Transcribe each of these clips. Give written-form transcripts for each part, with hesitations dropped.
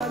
Hello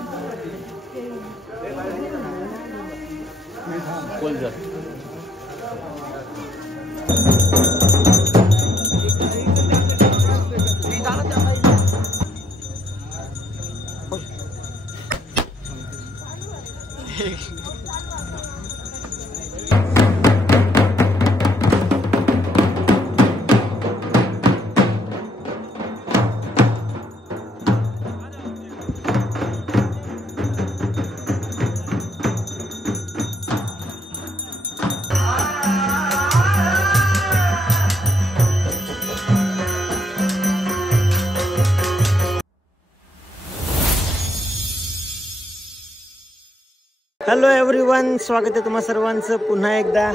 everyone, स्वागत आहे तुम्हा सर्वांचं पुन्हा एकदा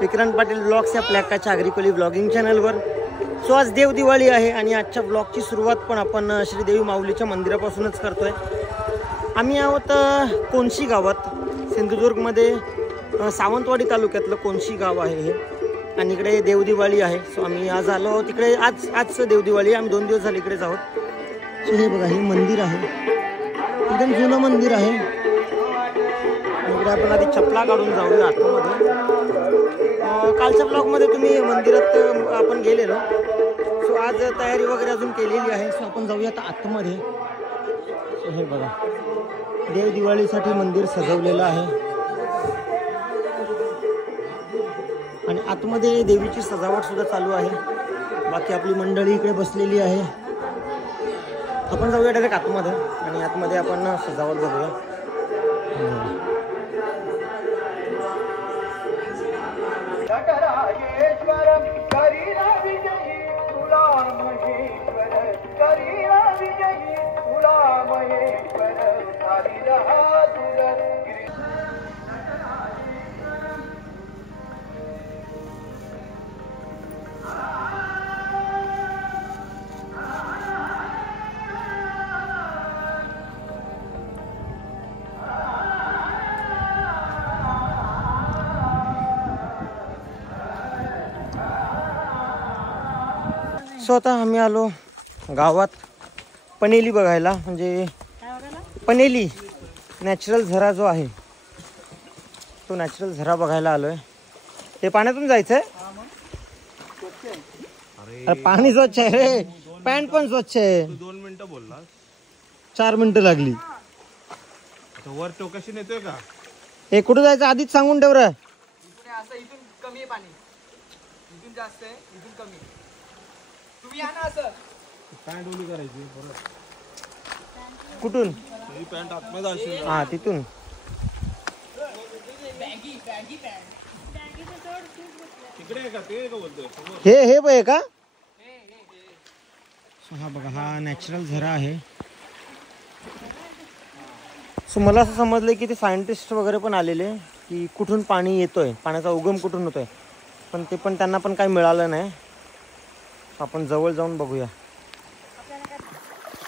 विक्रांत पाटील ब्लॉग्स या प्लॅकाच्या आग्रिकोली ब्लॉगिंग चॅनलवर. सो आज देव दिवाळी आहे आणि आजच्या ब्लॉगची सुरुवात पण आपण श्रीदेवी माऊलीच्या मंदिरापासूनच करतोय. आम्ही आहोत कोनशी गावात, सिंधुदुर्गमध्ये सावंतवाडी तालुक्यातलं कोनशी गाव आहे हे, आणि इकडे देवदिवाळी आहे. सो आम्ही आज आलो आहोत तिकडे. आज देवदिवाळी, आम्ही 2 दिवस झाले इकडेच आहोत. सो हे बघा, हे मंदिर आहे, एकदम जुनं मंदिर आहे. इकडे आपण आधी चपला काढून जाऊया आतमध्ये. कालच्या ब्लॉगमध्ये तुम्ही मंदिरात आपण गेलेलो. सो आज तयारी वगैरे अजून केलेली आहे. सो आपण जाऊया आता आतमध्ये. सो हे बघा, देव दिवाळीसाठी मंदिर सजवलेलं आहे आणि आतमध्ये देवीची सजावट सुद्धा चालू आहे. बाकी आपली मंडळी इकडे बसलेली आहे. आपण जाऊया डायरेक्ट आतमध्ये आणि आतमध्ये आपण सजावट बघूया. सो आता आम्ही आलो गावात पनेली बघायला, म्हणजे पनेली नॅचरल झरा जो आहे तो नॅचरल झरा बघायला आलोय. ते पाण्यातून जायचंय. अरे पाणी स्वच्छ आहे रे, पॅन्ट पण स्वच्छ आहे. 2 मिनिटं बोलला, 4 मिनिटं लागली. वर चौकशी नेतोय का? हे कुठं जायचं आधीच सांगून ठेव रे. इथून कमी आहे पाणी, इथून जास्त आहे, इथून कमी. तुम्ही या ना असं. पॅन्ट ओली करायची परत. कुठून? ही पॅन्ट आतमध्ये असेल. हा तिथून. तिकडे आहे का? ते का बोलतोय? हे बघ का? हा बघा, हा नॅचरल झरा आहे. सो मला असं समजलं की ते सायंटिस्ट वगैरे पण आलेले की कुठून पाणी येतोय, पाण्याचा उगम कुठून होतोय, पण ते पण त्यांना पण काही मिळालं नाही. आपण जवळ जाऊन बघूया.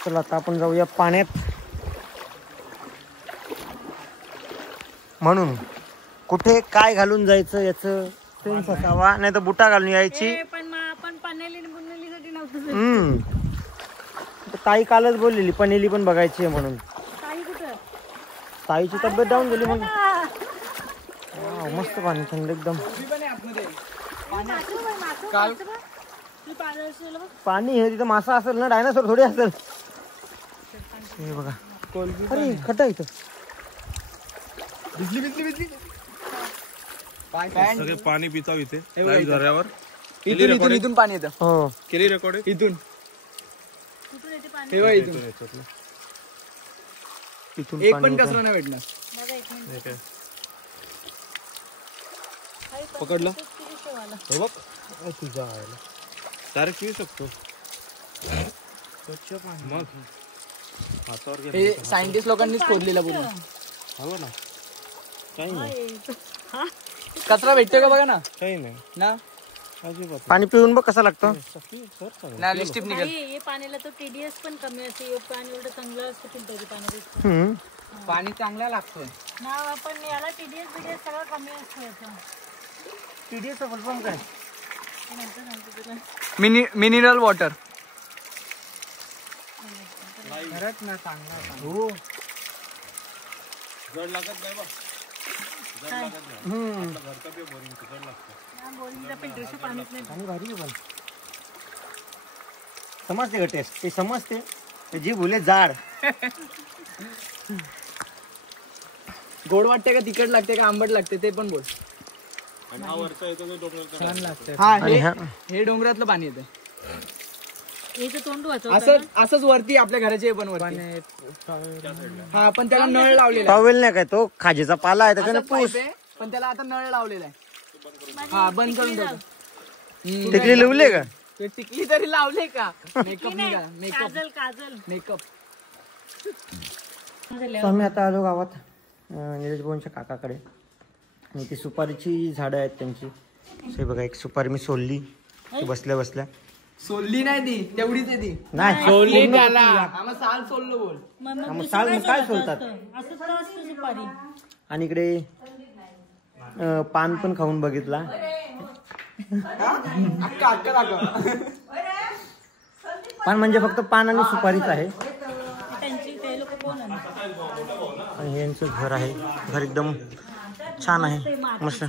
चला आता आपण जाऊया पाण्यात. म्हणून कुठे काय घालून जायचं याचं सेन्स असावा, नाही तर बुटा घालून यायची. ताई कालच बोललेली पनेली पण बघायची आहे म्हणून. ताईची तब्येत डाऊन गेली म्हणून. मस्त पाणी, थंड एकदम. पाणी हे तिथं मासा असेल ना, डायनासोर थोडी असेल. हे बघा, अरे खड्डा इथं. सगळे पाणी पिताव इथे झऱ्यावर. इथून पाणी येतं. हो, केली रेकॉर्ड इथून इथून एक पण कचरा नाही भेटणार. पकडला बघ, तुझा डायरेक्ट पिऊ शकतो. मग हातावर हे सायंटिस्ट लोकांनीच खोदलेला पूर्ण. हवं ना, काही नाही. कचरा भेटतो का बघा ना. काही नाही ना, अजिबात. पाणी पिऊन बघ कसं लागतं. लिपस्टिक निघेल. हे पाण्याला तो टीडीएस पण कमी असते. हे पाणी एवढं चांगलं असतं फिल्टरच्या पाण्यापेक्षा. पाणी चांगला लागतोय ना, पण याला टीडीएस बीडीएस सगळं कमी असतं याचं. टीडीएस फुलफॉर्म काय? Mineral water. खरंच ना, चांगला. हो, जड लागत नाही बा. जड लागत नाही. आपलं घरचं बी बोरिंग जड लागतं. बोरिंगला फिल्टरचं पाणीच नाही. आणि भारी आहे पण समजते का टेस्ट ते समजते ते जी बोले जाड. गोड वाटते का तिखट लागते का आंबट लागते ते पण बोल. आणि हा वरचा येतो तो डोंगराचा छान लागते. आणि हे डोंगरातलं पाणी येते. याचं तोंड वाचव. असंच वरती आपल्या घराचे पण वरती. हा पण त्याला नळ लावलेला टॉवेल नाही काय तो खाजेचा पाला आहे त्याच्याने आहे. पूस पण त्याला आता नळ लावलेला आहे. हा बंद करून ठेवतो. टिकली लिवले का ते टिकली तरी लावले का. मेकअप निघाला. Makeup Kajal Kajal makeup. तर आम्ही आता आलो गावात निलेश भाऊंच्या काकाकडे आणि ती सुपारीची झाडं आहेत त्यांची. हे बघा एक सुपारी मी सोलली बसल्या बसल्या. सोलली नाही ती तेवढीच आहे ती. नाही सोलली त्याला आम्हाला साल सोललो बोल. मग साल मग काय सोलतात. असं तर असतं सुपारी. आणि इकडे पान पण खाऊन बघितला. अक्का अक्का दाखव. पान म्हणजे फक्त पान आणि सुपारीच आहे. त्यांची ते लोक कोण आहे? आणि हे यांचं घर आहे. घर एकदम छान आहे मस्त.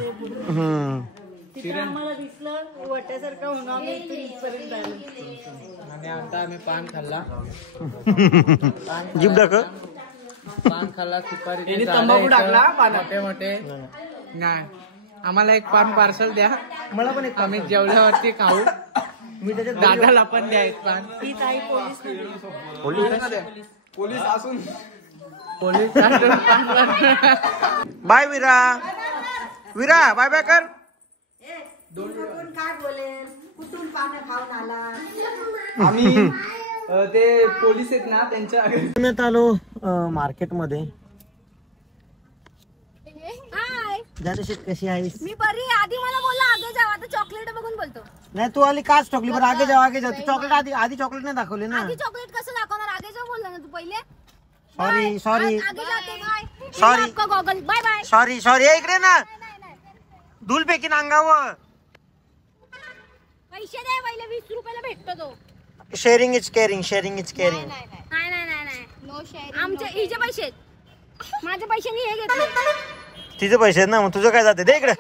तिथे आम्हाला दिसलं वाट्यासारखं होणार आम्ही इथून इथपर्यंत आलो. आणि आता आम्ही पान खाल्ला. जीभ दाखव. पान खाल्ला सुपारी तंबाखू टाकला मोठे मोठे. नाही आम्हाला एक पान पार्सल द्या. मला पण एक आम्ही जेवल्यावरती खाऊ. मी त्याच्यात दादाला पण द्या एक पान. ही ताई पोलीस नव्हती. पोलीस असून पोलीस बाय विरा. विरा बाय बाय कर. आम्ही ते पोलीस आहेत ना त्यांच्या पुण्यात आलो मार्केटमध्ये. जातशीत कशी आहेस? मी बरी आहे. आधी मला बोलला आगे जाऊ. आता चॉकलेट बघून बोलतो. नाही तू आली काच चॉकलेट बरं आगे जाऊ आगे जाऊ. तू चॉकलेट आधी चॉकलेट नाही दाखवले ना. आधी चॉकलेट कसं दाखवणार. आगे जाऊ बोलला ना तू पहिले. सॉरी सॉरी आगे जाते काय. Sorry. आपका goggle bye bye. Sorry sorry इकडे ना धूल फेकीन अंगावर. पैसे दे पहिले. 20 रुपयाला भेटतो तो. Sharing is caring. Sharing is caring. नाही नाही नाही नाही नो शेअरिंग. आमचे हिचे पैसे आहेत. माझ्या पैशांनी हे घेतले. तिचे पैसे आहेत ना मग तुझं काय जाते दे इकडे.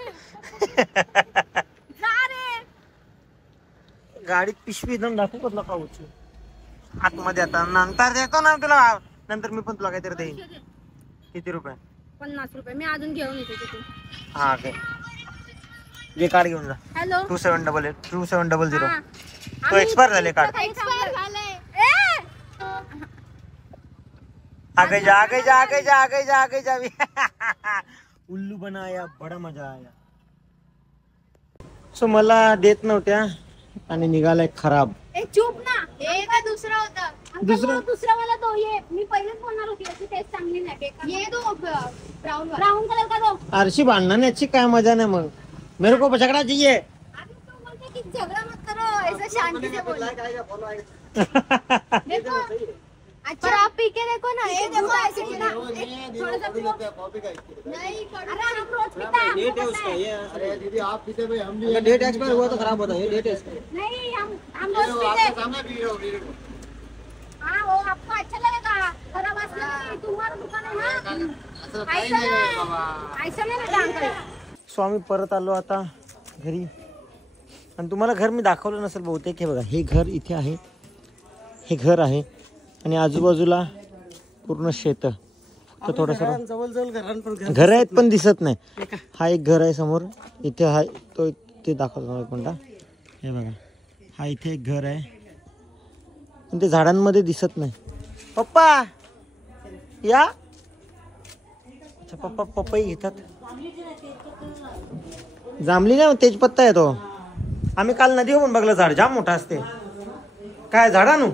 जा रे. गाडीत पिशवी एकदम दाखवू कसला पाऊच आतमध्ये. आता नंतर देतो ना तुला. नंतर मी पण तुला काहीतरी देईन. किती रुपये? 50 रुपये. मी अजून घेऊन येते तिथून. हा ओके जे कार्ड घेऊन जा. हॅलो 2788 2700. हा. तो एक्सपायर झाले कार्ड. एक्सपायर झालंय. आगे जा आगे जा आगे जा आगे जा आगे जा. उल्लू बनाया बडा मजा आया. सो मला देत नव्हत्या आणि निघालाय खराब. ए चुप ना. हे काय दुसरा होता. दुसरा वाला तो ये. मी पहिलेच बोलणार होती याची टेस्ट चांगली नाही. ये दो ब्राउन कलर का दो. आरशी बांधना याची काय मजा नाही मग. मेरे को झगड़ा चाहिए. अभी तो बोलते कि झगड़ा मत करो. ऐसा शांति से बोलो. देखो अच्छा आप पी के देखो ना. ये देखो ऐसे पीना. थोड़ा सा पियो. नहीं अरे हम रोज पीता है. डेट है उसका ये. अरे दीदी आप पीते भाई हम भी. डेट एक्सपायर हुआ तो खराब होता है. ये डेट है इसका. नहीं हम रोज पीते. हाँ वो आपको अच्छा लगेगा. खराब असलं तुम्हारा दुकान है ना. ऐसा नहीं ना अंकल. सो आम्ही परत आलो आता घरी. आणि तुम्हाला घर मी दाखवलं नसेल बहुतेक. हे बघा हे घर इथे आहे. हे घर आहे आणि आजूबाजूला पूर्ण शेत. फक्त थोडंसं घर आहेत पण दिसत नाही. हा एक घर आहे समोर. इथे हा तो ते दाखवतो कोणता. हे बघा हा इथे एक घर आहे पण ते झाडांमध्ये दिसत नाही. पप्पा या. अच्छा पप्पा पपई घेतात. जांभली नाही तेजपत्ता आहे तो. आम्ही काल नदी होऊन बघलं झाड जाम मोठा असते. काय झाड आणू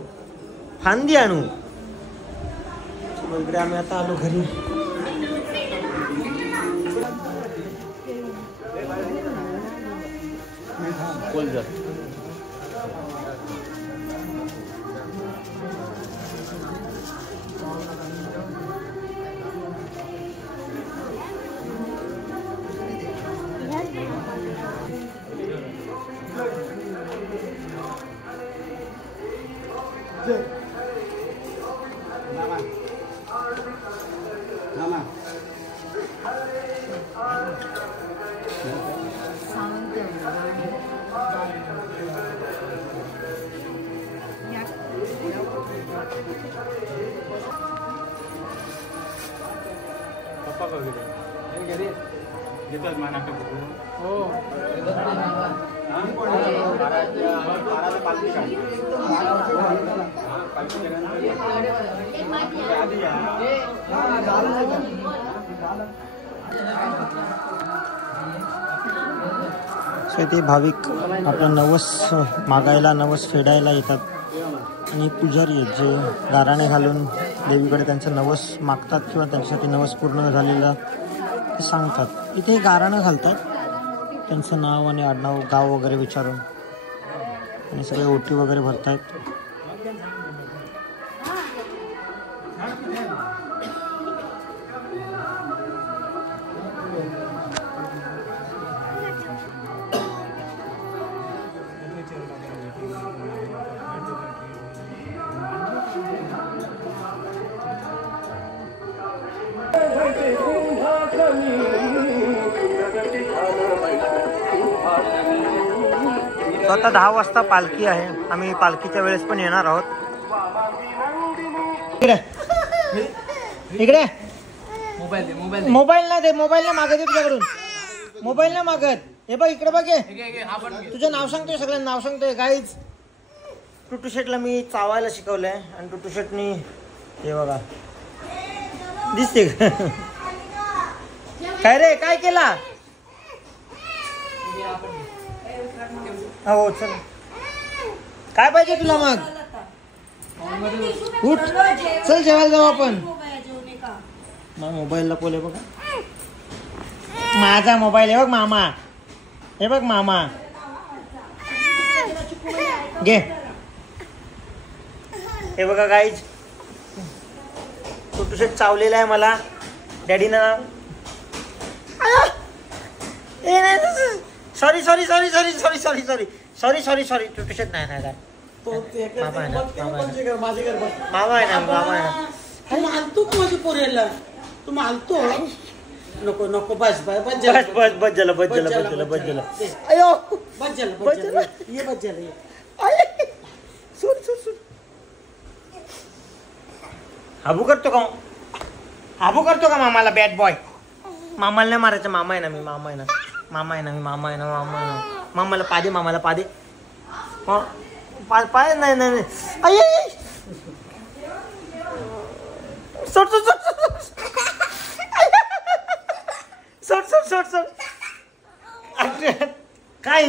फांदी आणू. इकडे आम्ही आता आलो घरी. बोल जा. पप्पा का घेतात मा नाटक हो ते भाविक आपलं नवस मागायला नवस फेडायला येतात आणि पुजारी आहेत जे गाराणे घालून देवीकडे त्यांचं नवस मागतात किंवा त्यांच्यासाठी नवस पूर्ण झालेला ते सांगतात. इथे गाराणं घालतात त्यांचं नाव आणि आडनाव गाव वगैरे विचारून आणि सगळे ओटी वगैरे भरतायत. आता 10 वाजता पालखी आहे. आम्ही पालखीच्या वेळेस पण येणार आहोत. इकडे मोबाईल ना दे, मोबाईल ना मागत तुझ्याकडून, मोबाईल ना मागत. हे बघ इकडे बघ, तुझं नाव सांगतोय, सगळ्यांना नाव सांगतोय. गाईज टुटू शेटला मी चावायला शिकवलंय आणि टुटू शेटनी हे बघा दिसते काय रे काय केला. हो चल, काय पाहिजे तुला मग? उठ चल जेवायला जाऊ आपण. मोबाईलला बोले बघा, माझा मोबाईल आहे बघ मामा, हे बघ मामा घे. हे बघा गाईज टुटू शेट चावलेला आहे मला डॅडीनं. Sorry sorry sorry sorry sorry sorry sorry sorry sorry sorry टुटू शेट नाही नाही मामा आहे ना, मामा आहे ना, मामा आहे ना. मालतो का माझ्या पोरेला? तू मालतो? नको नको बस बस बस बस बस बस झालं बस झालं बस झालं बस झालं. अयो बस झालं बस झालं ये बस झालं ये. सोड सोड सोड. हाबू करतो का, हाबू करतो का मामाला? Bad boy. मामाला नाही मारायचं, मामा आहे ना मी, मामा आहे ना, मामा आहे ना मी, मामा आहे ना, मामा आहे ना. मामाला पादे, मामाला पादे. पाय नाही नाही नाही. सोड सोड सोड सोड सोड सोड सोड. काय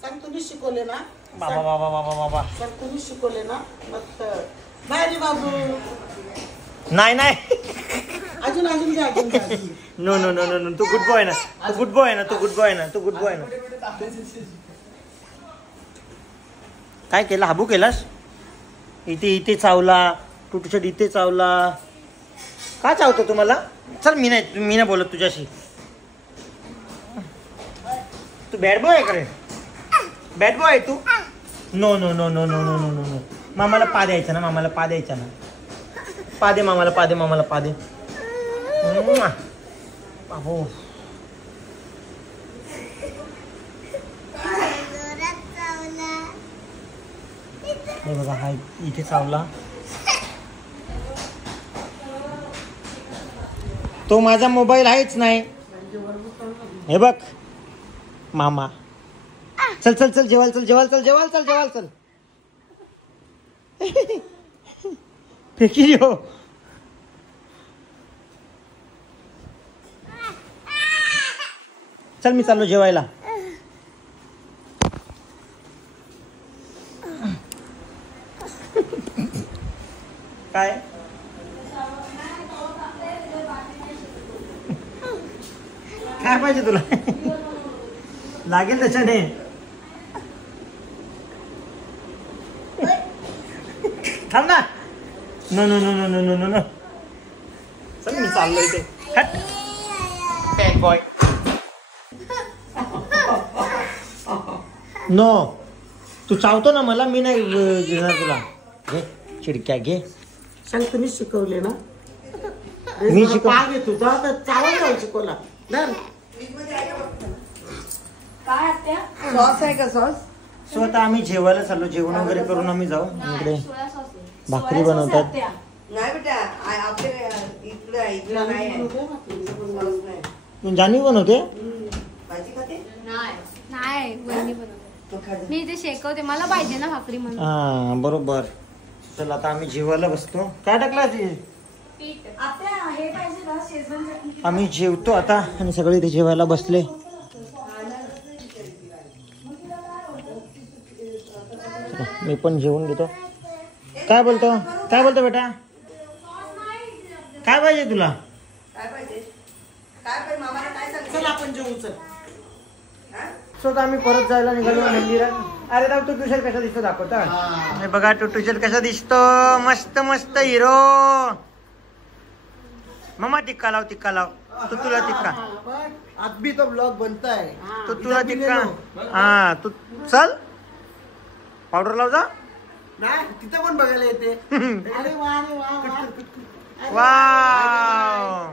सांग तुम्ही शिकवले ना बाबा बाबा बाबा बाबा. सांग तुम्ही शिकवले ना मस्त. बाहेर बाबू. नाही नाही अजून अजून घ्या अजून घ्या. No no no no no. तू गुड बॉय ना, तू गुड बॉय ना, तू गुड बॉय ना, तू गुड बॉय ना. काय केलं? हाबू केलास? इथे इथे चावला टुटू शेट, इथे चावला. का चावतो तुम्हाला? चल मी नाही बोलत तुझ्याशी. तू बॅड बॉय आहे का रे? बॅड बॉय आहे तू? No no no no no no no no no. मामाला पा द्यायचा ना, मामाला पा द्यायचा ना. पा दे मामाला, पा दे मामाला, पा दे. हो हे बघा हा इथे चावला. तो माझा मोबाईल आहेच नाही. हे बघ मामा. चल चल चल जेवायला चल, जेवायला चल, जेवायला चल, जेवायला चल. फेकी हो. चल मी चाललो जेवायला. काय काय पाहिजे तुला? लागेल त्याच्याने. थांब ना. No no no no no no no no. चल मी चाललो इथे. हट बॅड बॉय. नो तू चावतो ना मला, मी नाही देणार तुला. घे चिडक्या घे. सांग तुम्ही शिकवले ना. मी शिकव. पाग आहे तुझा तर चावायला शिकवला. काय आत्या? सॉस आहे का सॉस? सो आता आम्ही जेवायला चाललो. जेवण वगैरे करून आम्ही जाऊ. इकडे भाकरी बनवतात. नाही बेटा आपले इकडे नाही आहे पाऊस नाही. जान्हवी बनवते. भाजी खाते नाही वहिनी बनवते. मी इथे शेकवते मला पाहिजे ना भाकरी म्हणून. हा बरोबर. चला आता आम्ही जेवायला बसतो. काय टाकला ते? आम्ही जेवतो आता आणि सगळे इथे जेवायला बसले. मी पण जेवून घेतो. काय बोलतो बेटा? काय पाहिजे तुला? काय पाहिजे मामाला काय सांग. चल आपण जेवू चल. सो आता आम्ही परत जायला निघालो मंदिरात. अरे दाव टुटू शर्ट कसा दिसतो दाखवता. हे बघा टुटू शर्ट कसा दिसतो. मस्त मस्त हिरो. मामा टिक्का लाव तू तुला टिक्का. आज भी तो ब्लॉग बनता है. तू तुला टिक्का. हा तू चल पावडर लाव जा. नाही तिथं कोण बघायला येते. अरे वा रे वा. Wow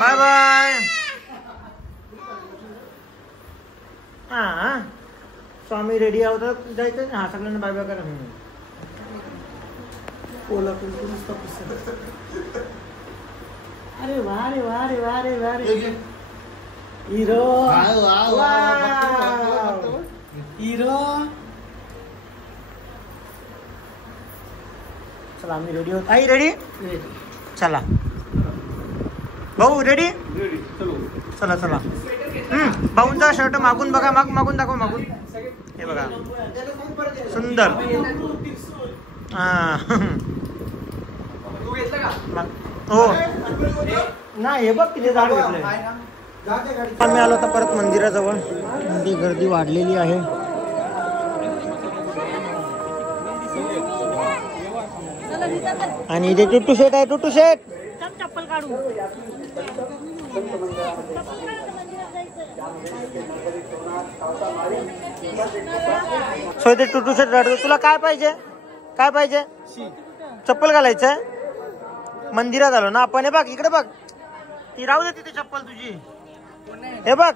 bye bye. हा सो आम्ही रेडी आहोत जायचं. हा सगळ्यांना बाय बाय करा. अरे वा रे वा रे वा रे वा रे. Hero hero. चला आम्ही रेडी आहोत. I ready. चला भाऊ रेडी. चला चला. भाऊंचा शर्ट मागून बघा. मागून दाखव. मागून हे बघा सुंदर. हा तू घेतलं का? हो नाही हे बघ किती झाड घेतलंय. आम्ही आलो आता परत मंदिराजवळ. ती गर्दी वाढलेली आहे. आणि इथे टुटू शेट आहे. टुटू शेट चप्पल काढू. सो इथे टुटू शेट रडतो. तुला काय पाहिजे? चप्पल घालायचंय. मंदिरात आलो ना आपण. हे बघ इकडे बघ. ती राहू दे तिथे चप्पल तुझी. हे बघ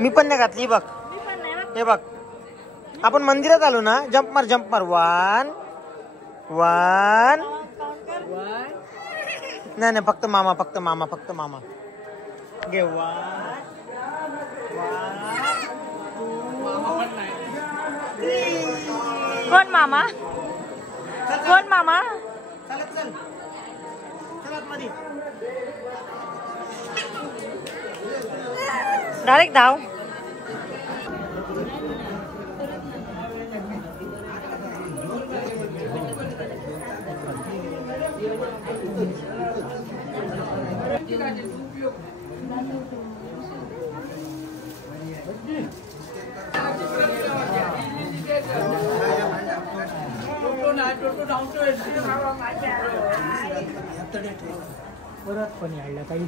मी पण नाही घातली. बघ हे बघ आपण मंदिरात आलो ना. जम्प मार. वन नाही फक्त मामा घे. कोण मामा? चल मध्ये डायरेक्ट धाव. परत पण यायला काही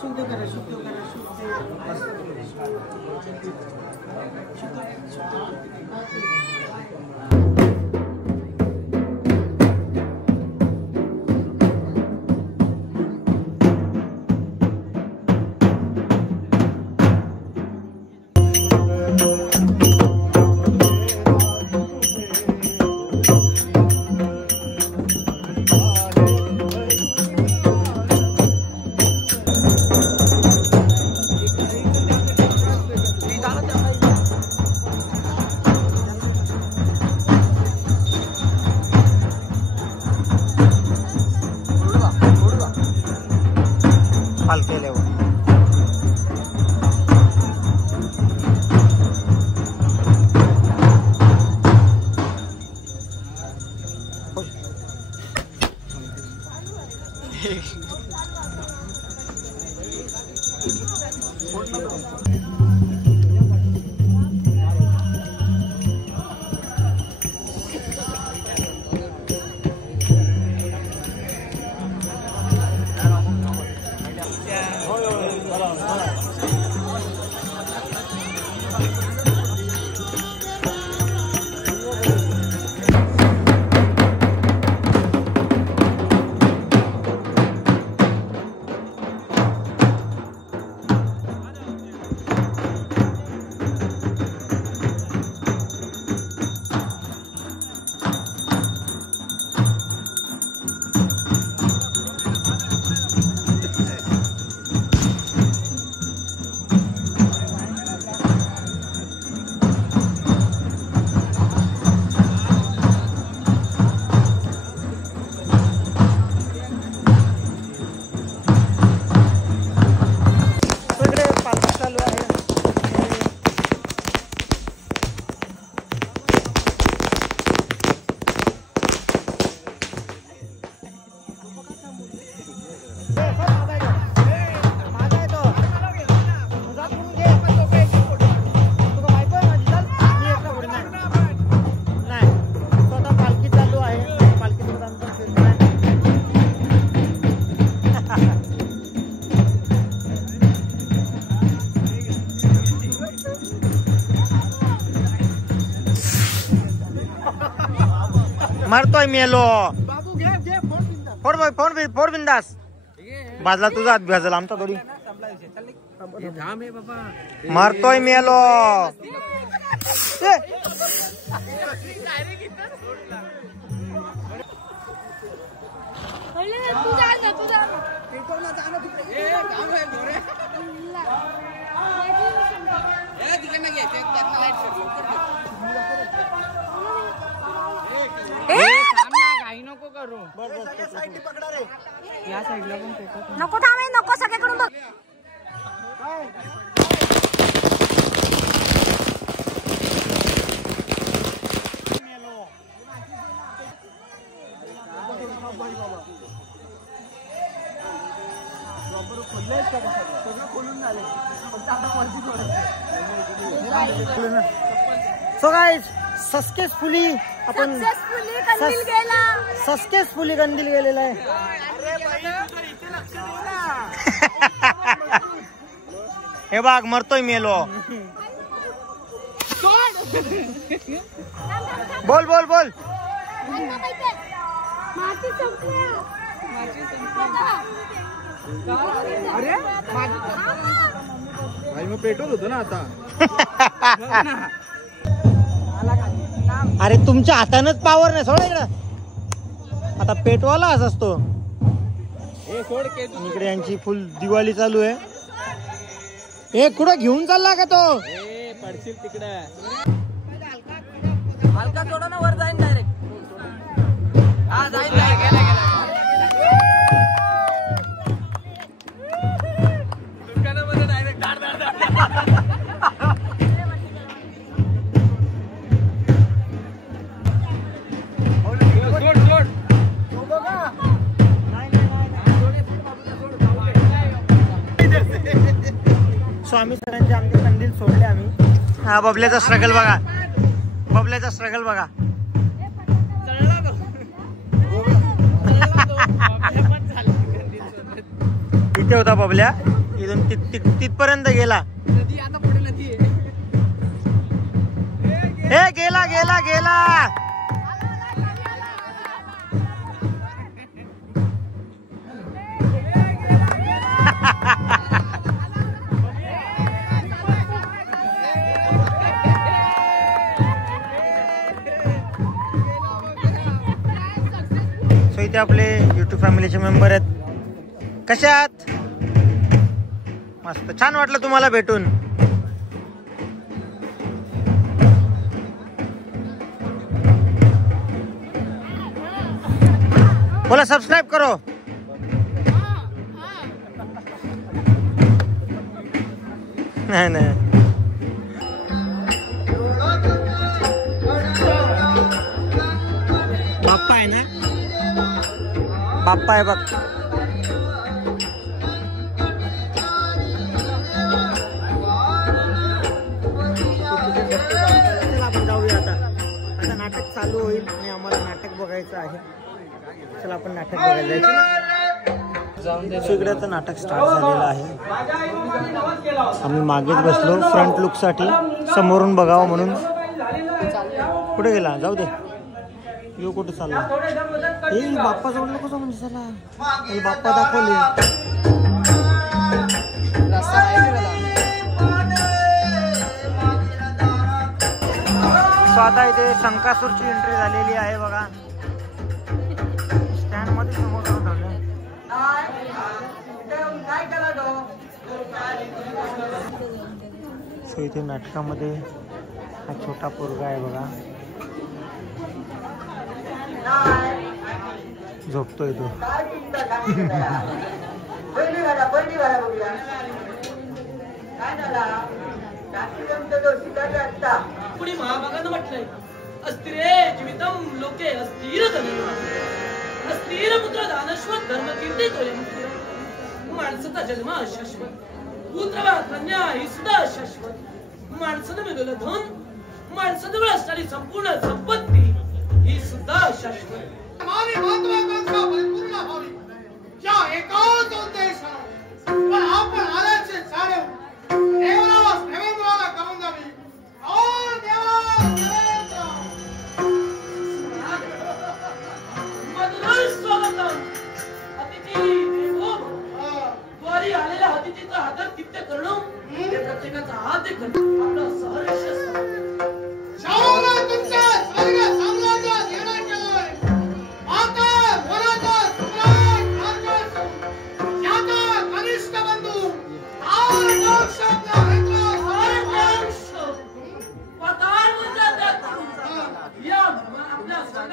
शुद्ध करा शुद्ध करा मारतोय मेलो फोड बिंदास बाजला तुझा हात भाजला आमचा थोडी मारतोय मेलो नको करू नको थांबे नको सगळ्याकडून बघ सो गाइस सक्सेसफुली आपण सक्सेसफुली कंदील गेलेला आहे. हे बाग मरतोय मेलो. बोल बोल बोल. भाई मग पेट्रोल होतं ना आता. अरे तुमच्या हातानच पावर नाही सोडा इकडं. आता पेटवाला असतो. इकडे यांची फुल दिवाळी चालू आहे. हे कुठं घेऊन चालला का तो. पडशील तिकडे हलका सोडा ना वर जाईन डायरेक्ट. हा जाईन गेला दुकानामध्ये डायरेक्ट धाड धाड धाड. स्वामी सरांचे आमचे कंदील सोडले आम्ही. हा बबल्याचा स्ट्रगल बघा. बबल्याचा स्ट्रगल बघा. इथे होता बबल्या. इथून तिथपर्यंत गेला. नदी आता पुढे नदी आहे. हे गेला गेला गेला. सो इथे आपले युट्यूब फॅमिलीचे मेंबर आहेत. कशा आहात? मस्त. छान वाटलं तुम्हाला भेटून. बोला सब्सक्राइब करो. नाही नाही बाप्पा आहे ना. बाप्पा आहे बघ. आपण जाऊया आता. आता नाटक चालू होईल आणि आम्हाला नाटक बघायचं आहे. चला आपण नाटक बघायला जायचं. इकडे आता नाटक स्टार्ट झालेलं आहे. आम्ही मागेच बसलो फ्रंट लुक साठी, समोरून बघावं म्हणून. कुठे गेला? जाऊ दे. यो कुठे चालला? हे बाप्पा जवळ नको म्हणजे चला. बाप्पा दाखवले. स्वतः इथे शंकासूरची एंट्री झालेली आहे बघा. स्टँड मध्ये समोर सो इथे नाटकामध्ये हा छोटा पोरगा आहे बघा. झोपतोय तो. पुढे महाभागानं म्हटलंय अस्थिरे जीवितम लोके अस्थिर अस्थिर पुत्र दानश्वर धर्म कीर्ती तोय. माणसाचा जन्म अशाश्वत, पुत्र कन्या ही सुद्धा अशाश्वत. माणसानं मिळवलेलं धन, माणसाजवळ असणारी संपूर्ण संपत्ती ही सुद्धा अशाश्वत. हमारी महत्वाकांक्षा परिपूर्ण व्हावी या एकाच उद्देशाने पण आपण आल्याचे सारे देवरास देवेंद्राला करून द्यावी. ओ देवा देवेंद्र मधुर स्वागतम. अतिथी देवो भव. द्वारी आलेल्या अतिथीचा आदर कित्य करणं हे प्रत्येकाचा हात आहे. आपलं सहर्ष शाहूने तुमच्या स्वर्ग साम्राज्यात येणं केलंय. माता वराचा सम्राट राजर्ष याचा कनिष्ठ बंधू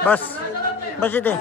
बस बस इथे.